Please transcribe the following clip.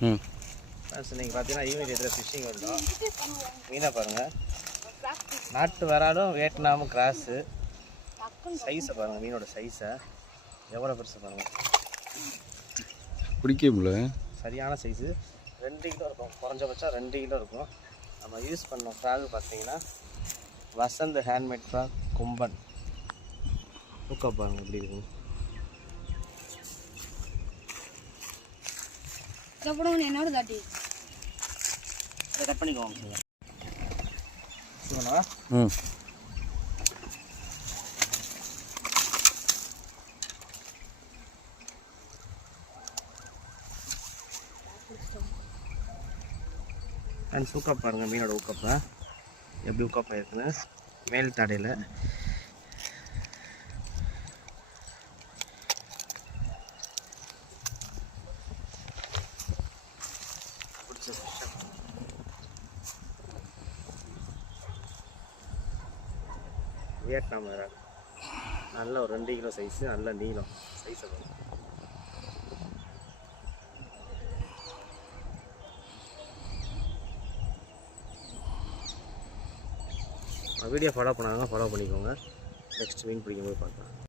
Friends நீங்கள் பார்த்தீங்கன்னா evening எடுத்துகிற fishing வந்தோம். மீனை பாருங்கள், நாட்டு வராலும் வியட்நாமும் கிராஸு. சைஸை பாருங்கள், மீனோட சைஸை எவ்வளோ பெருசு பாருங்கள், பிடிக்க முடியல. சரியான சைஸு 2 கிலோ இருக்கும், குறைஞ்சபட்சம் 2 கிலோ இருக்கும். நம்ம யூஸ் பண்ண ஃப்ராக் பார்த்தீங்கன்னா வசந்த் ஹேண்ட்மேட் ஃப்ராக் கும்பன். ஊக்க பாருங்கள் எப்படி இருக்குங்க. என்னோட தாட்டி அதை கட் பண்ணிக்குவாங்க சார். அண்ட் ஊக்கப் பாருங்கள், மீனோட ஊக்கப்பை எப்படி ஊக்கப் இருக்குன்னு மேல் தடையில். வியட்நாம் வேறு நல்ல ஒரு 2 கிலோ சைஸு, நல்ல நீளம் சைஸை வரும். வீடியோ ஃபாலோ பண்ணாங்க, ஃபாலோ பண்ணிக்கோங்க. நெக்ஸ்ட் மீன் பிடிக்கும் போது பார்க்கலாம்.